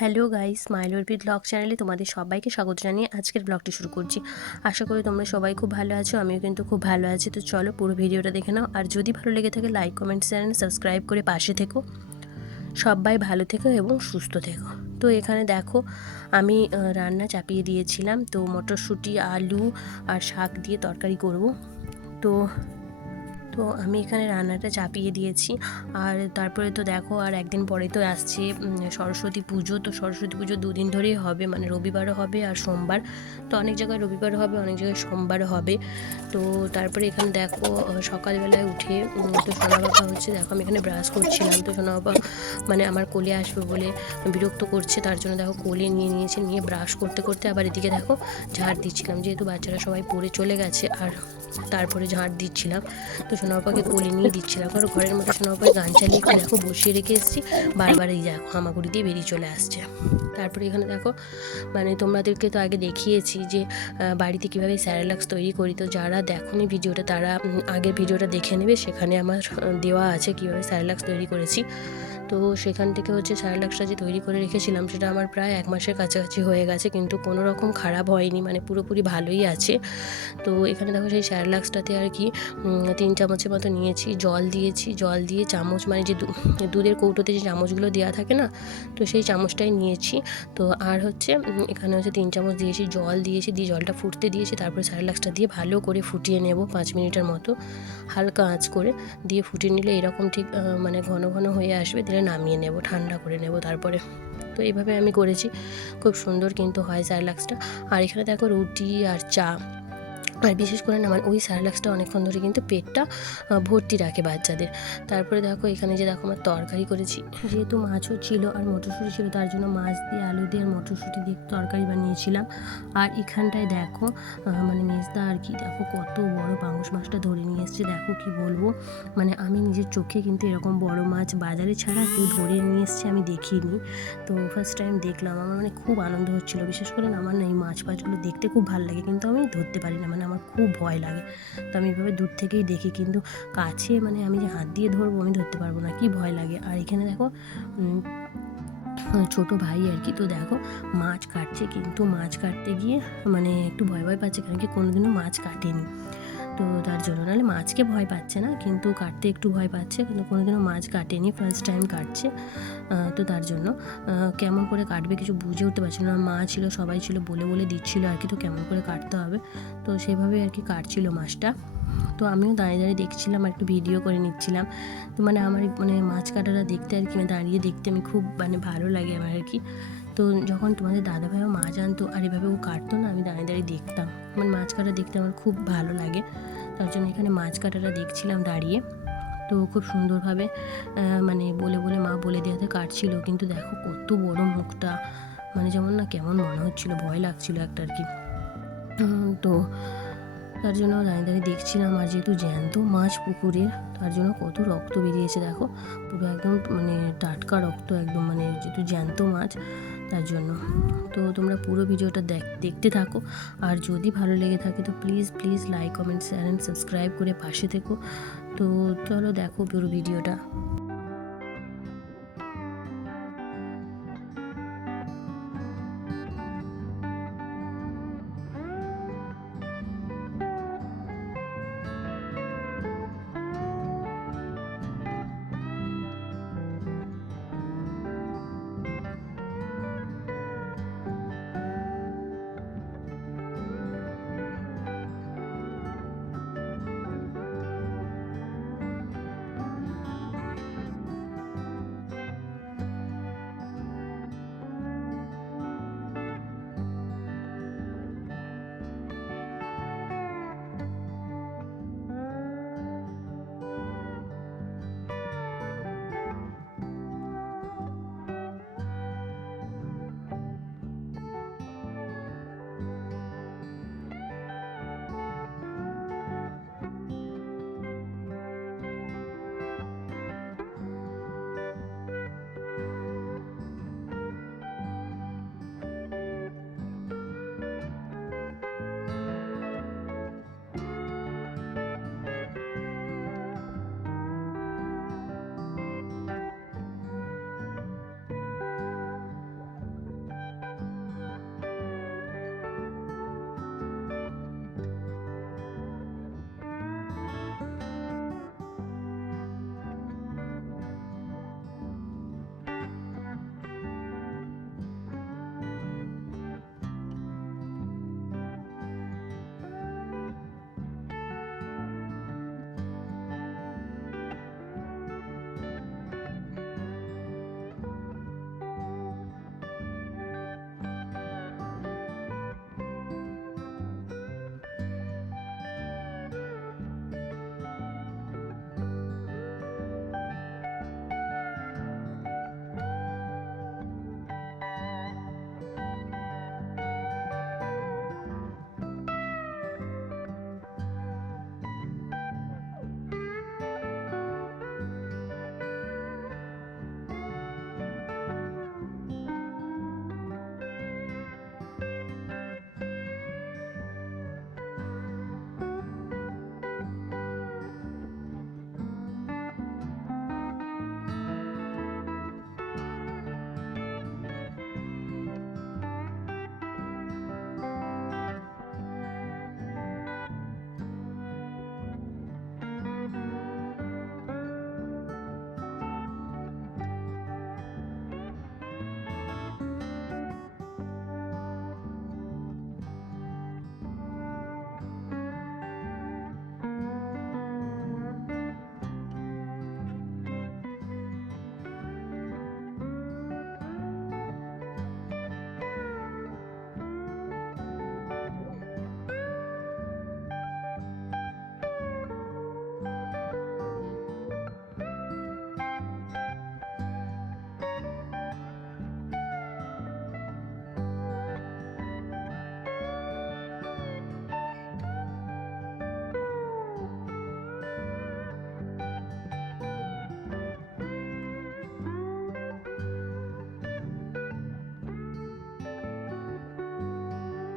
Hello guys মাইল মাইলোরপিড blog চ্যানেলে তোমাদের সবাইকে স্বাগত জানিয়ে আজকের ব্লগটি শুরু করছি। আশা করি তোমরা সবাই খুব ভালো আছো, আমিও কিন্তু খুব ভালো আছি। তো চলো পুরো ভিডিওটা দেখে নাও। আর যদি ভালো লেগে থাকে, লাইক, কমেন্ট চ্যানেল সাবস্ক্রাইব করে পাশে থেকো। সবাই ভালো থেকো এবং সুস্থ থেকো। তো এখানে দেখো, আমি রান্না চাপিয়ে দিয়েছিলাম। তো মটরশুঁটি, আলু আর শাক দিয়ে তরকারি করব। তো তো আমি এখানে রান্নাটা চাপিয়ে দিয়েছি। আর তারপরে তো দেখো আর একদিন পরে তো আসছে সরস্বতী পুজো। তো সরস্বতী পুজো দুদিন ধরেই হবে মানে রবিবারও হবে আর সোমবার। তো অনেক জায়গায় রবিবার হবে, অনেক জায়গায় সোমবার হবে। তো তারপরে এখানে দেখো সকালবেলায় উঠে তো সোনা বাবা হচ্ছে, দেখো আমি এখানে ব্রাশ করছিলাম। তো সোনা মানে আমার কোলে আসবে বলে বিরক্ত করছে, তার জন্য দেখো কোলে নিয়ে নিয়েছে, নিয়ে ব্রাশ করতে করতে আবার এদিকে দেখো ঝাড় দিচ্ছিলাম। যেহেতু বাচ্চারা সবাই পড়ে চলে গেছে, আর তারপরে ঝাড় দিচ্ছিলাম। তো সোনাপাকে কোলে নিয়ে দিচ্ছিলাম। কারণ ঘরের মধ্যে সোনাপাকে গান চালিয়ে দেখো বসিয়ে রেখে এসেছি। বারবার এই দেখো হামাগুড়ি দিয়ে বেরিয়ে চলে আসছে। তারপরে এখানে দেখো মানে তোমাদেরকে তো আগে দেখিয়েছি যে বাড়িতে কীভাবে স্যারালাক্স তৈরি করি। তো যারা দেখোনি ভিডিওটা, তারা আগের ভিডিওটা দেখে নেবে। সেখানে আমার দেওয়া আছে কীভাবে স্যারালাক্স তৈরি করেছি। তো সেখান থেকে হচ্ছে স্যারেলাক্সটা যে তৈরি করে রেখেছিলাম, সেটা আমার প্রায় এক মাসের কাছাকাছি হয়ে গেছে, কিন্তু কোনো রকম খারাপ হয়নি মানে পুরোপুরি ভালোই আছে। তো এখানে দেখো সেই স্যারেলাক্সটাতে আর কি তিন চামচের মতো নিয়েছি, জল দিয়েছি, জল দিয়ে চামচ মানে যে দুধের কৌটোতে যে চামচগুলো দেওয়া থাকে না, তো সেই চামচটাই নিয়েছি। তো আর হচ্ছে এখানে হচ্ছে তিন চামচ দিয়েছি, জল দিয়েছি, দিয়ে জলটা ফুটতে দিয়েছি, তারপরে স্যারেলাক্সটা দিয়ে ভালো করে ফুটিয়ে নেব পাঁচ মিনিটের মতো, হালকা আঁচ করে, দিয়ে ফুটিয়ে নিলে এরকম ঠিক মানে ঘন ঘন হয়ে আসবে দিলে নামিয়ে নেব, ঠান্ডা করে নেব, তারপরে তো এইভাবে আমি করেছি। খুব সুন্দর কিন্তু হয় সাইলাক্সটা আর এখানে দেখো রুটি আর চা। আর বিশেষ করে না মানে ওই স্যারেলাক্সটা অনেকক্ষণ ধরে কিন্তু পেটটা ভর্তি রাখে বাচ্চাদের। তারপরে দেখো, এখানে যে দেখো, আমার তরকারি করেছি। যেহেতু মাছও ছিল আর মটরশুঁটি ছিল, তার জন্য মাছ দিয়ে আলু দিয়ে আর মটরশুঁটি দিয়ে তরকারি বানিয়েছিলাম। আর এখানটায় দেখো মানে মেজদা আর কি, দেখো কত বড় পাঙ্গুস মাছটা ধরে নিয়ে এসছে, দেখো কি বলব। মানে আমি নিজের চোখে কিন্তু এরকম বড় মাছ বাজারে ছাড়া কেউ ধরে নিয়ে এসছে আমি দেখিনি। তো ফার্স্ট টাইম দেখলাম, আমার মানে খুব আনন্দ হচ্ছিল। বিশেষ করে আমার না এই মাছ ফাছগুলো দেখতে খুব ভালো লাগে, কিন্তু আমি ধরতে পারি না। মানে আমার খুব ভয় লাগে। তো আমি এভাবে দূর থেকেই দেখি, কিন্তু কাছে মানে আমি যে হাত দিয়ে ধরবো আমি ধরতে পারব না, কি ভয় লাগে। আর এখানে দেখো ছোট ভাই আর কি, তো দেখো মাছ কাটছে, কিন্তু মাছ কাটতে গিয়ে মানে একটু ভয় ভয় পাচ্ছে, কারণ কি কোনোদিনও মাছ কাটেনি। তো তার জন্য। নাহলে মাছকে ভয় পাচ্ছে না, কিন্তু কাটতে একটু ভয় পাচ্ছে। কিন্তু কোনোদিনও মাছ কাটেনি ফার্স্ট টাইম কাটছে তো তার জন্য। কেমন করে কাটবে কিছু বুঝে উঠতে পারছিল না। মা ছিল, সবাই ছিল, বলে বলে দিচ্ছিল আর কি, তো কেমন করে কাটতে হবে? তো সেভাবে আর কি কাটছিল মাছটা। তো আমিও দাঁড়িয়ে দাঁড়িয়ে দেখছিলাম আর একটু ভিডিও করে নিচ্ছিলাম। তো মানে আমার মানে মাছ কাটাটা দেখতে আর কি মানে দাঁড়িয়ে দেখতে আমি খুব মানে ভালো লাগে আমার আর কি। তো যখন তোমাদের দাদা ভাইও মাছ আনতো আর এভাবে ও কাটতো না, আমি দাঁড়িয়ে দাঁড়িয়ে দেখতাম। মানে মাছ কাটা দেখতে আমার খুব ভালো লাগে। তার জন্য এখানে মাছ কাটাটা দেখছিলাম দাঁড়িয়ে। তো খুব সুন্দরভাবে মানে বলে বলে মা বলে দেওয়াতে কাটছিল। কিন্তু দেখো কত বড় মুখটা। মানে যেমন না কেমন মনে হচ্ছিল, ভয় লাগছিল একটা আর কি। তো তার জন্য দাঁড়িয়ে দাঁড়িয়ে দেখছিলাম। আর যেহেতু জ্যান্ত মাছ পুকুরের তার জন্য কত রক্ত বেরিয়েছে। দেখো পুরো একদম মানে টাটকা রক্ত, একদম মানে যেহেতু জ্যান্ত মাছ। তার জন্য। তো তোমরা পুরো ভিডিওটা দেখ, দেখতে থাকো। আর যদি ভালো লেগে থাকে তো please please like comment share and subscribe করে পাশে থেকো। তো চলো দেখো পুরো ভিডিওটা।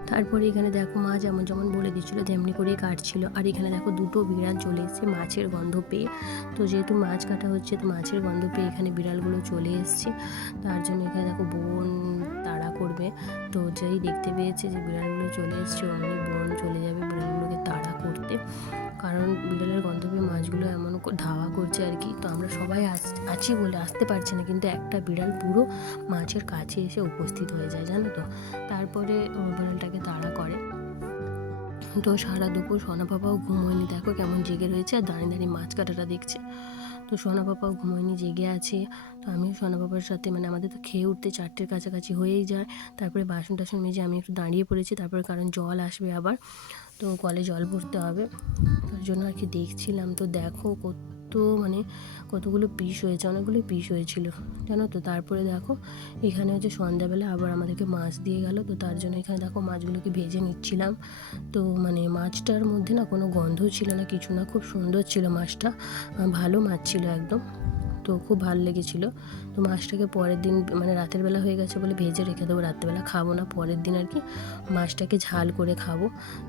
তারপরে এখানে দেখো মা যেমন যেমন বলে দিচ্ছিল, তেমনি করেই কাটছিল। আর এখানে দেখো দুটো বিড়াল চলে এসছে মাছের গন্ধ পেয়ে। তো যেহেতু মাছ কাটা হচ্ছে, তো মাছের গন্ধ পেয়ে এখানে বিড়ালগুলো চলে এসছে। তার জন্য এখানে দেখো বোন তাড়া করবে। তো যেই দেখতে পেয়েছে যে বিড়ালগুলো চলে এসছে, অমনি বোন চলে যাবে বিড়ালগুলোকে তাড়া করতে। কারণ বিড়ালের গন্ধ পেয়ে মাছগুলো এমন ধাওয়া করছে আর কি। তো আমরা সবাই আছি বলে আসতে পারছি না। কিন্তু একটা বিড়াল পুরো মাছের কাছে এসে উপস্থিত হয়ে যায়, জানো তো? তারপরে বিড়ালটাকে তাড়া করে। তো সারা দুপুর সোনা পাপাও ঘুমোয়নি। দেখো কেমন জেগে রয়েছে আর দাঁড়িয়ে দাঁড়িয়ে মাছ কাটাটা দেখছে। তো সোনা পাপাও ঘুমোয়নি, জেগে আছে। তো আমিও সোনা পাপার সাথে মানে আমাদের তো খেয়ে উঠতে চারটের কাছাকাছি হয়েই যায়। তারপরে বাসন টাসন মেজে আমি একটু দাঁড়িয়ে পড়েছি। তারপরে কারণ জল আসবে আবার। তো কলে জল ভরতে হবে। তার জন্য আর কি দেখছিলাম। তো দেখো কত মানে কতগুলো পিস হয়েছে অনেকগুলো পিস হয়েছিল। জানো তো? তারপরে দেখো এখানে হচ্ছে সন্ধ্যাবেলা আবার আমাদেরকে মাছ দিয়ে গেল। তো তার জন্য এখানে দেখো মাছগুলোকে ভেজে নিচ্ছিলাম। তো মানে মাছটার মধ্যে না কোনো গন্ধ ছিল না, কিছু না। খুব সুন্দর ছিল মাছটা। ভালো মাছ ছিল একদম। তো খুব ভালো লেগেছিলো। তো মাছটাকে পরের দিন মানে রাতের বেলা হয়ে গেছে বলে ভেজে রেখে দেবো, রাত্রেবেলা খাব না, পরের দিন আর কি মাছটাকে ঝাল করে খাব।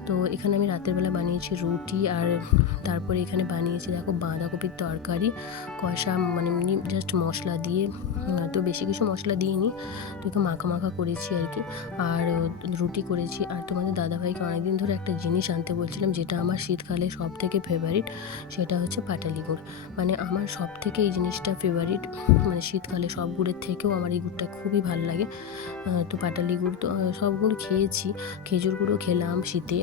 তো এখানে আমি রাতের বেলা বানিয়েছি রুটি আর তারপরে এখানে বানিয়েছি দেখো বাঁধাকপির তরকারি, কষা মানে এমনি জাস্ট মশলা দিয়ে তো বেশি কিছু মশলা দিইনি। তো একটু মাখা মাখা করেছি আর কি। আর রুটি করেছি। আর তোমাদের দাদাভাইকে অনেকদিন ধরে একটা জিনিস আনতে বলছিলাম, যেটা আমার শীতকালে সব থেকে ফেভারিট সেটা হচ্ছে পাটালি গুড় মানে আমার সব থেকে এই জিনিসটা ফেভারিট মানে শীতকালে সব গুড়ের থেকেও আমার এই গুড়টা খুবই ভালো লাগে। তো পাটালি গুড় তো সব গুড় খেয়েছি। খেজুর গুঁড়ো খেলাম শীতে,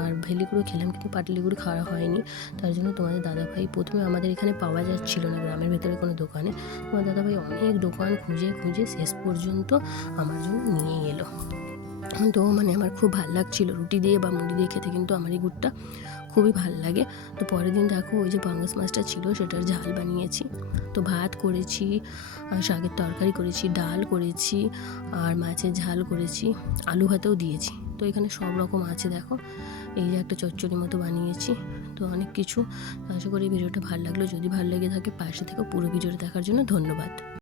আর ভেলি গুঁড়ো খেলাম কিন্তু পাটালি গুঁড়ো খাওয়া হয়নি। তার জন্য তোমাদের দাদাভাই প্রথমে আমাদের এখানে পাওয়া যাচ্ছিল না গ্রামের ভেতরে কোনো দোকানে। তোমার দাদাভাই অনেক দোকান খুঁজে খুঁজে শেষ পর্যন্ত আমার জন্য নিয়ে এলো। তো মানে আমার খুব ভালো লাগছিল। রুটি দিয়ে বা মুড়ি দিয়ে খেতে কিন্তু আমার এই গুড়টা খুবই ভালো লাগে। তো পরের দিন দেখো ওই যে পাঙ্গাস মাছটা ছিল, সেটার ঝাল বানিয়েছি। তো ভাত করেছি শাকের তরকারি করেছি, ডাল করেছি, আর মাছের ঝাল করেছি, আলু ভাতেও দিয়েছি। তো এখানে সব রকম আছে দেখো। এই যে একটা চচ্চড়ি মতো বানিয়েছি। তো অনেক কিছু। আশা করি ভিডিওটা ভালো লাগল। যদি ভালো লেগে থাকে পাশে থেকে পুরো ভিডিওটা দেখার জন্য ধন্যবাদ।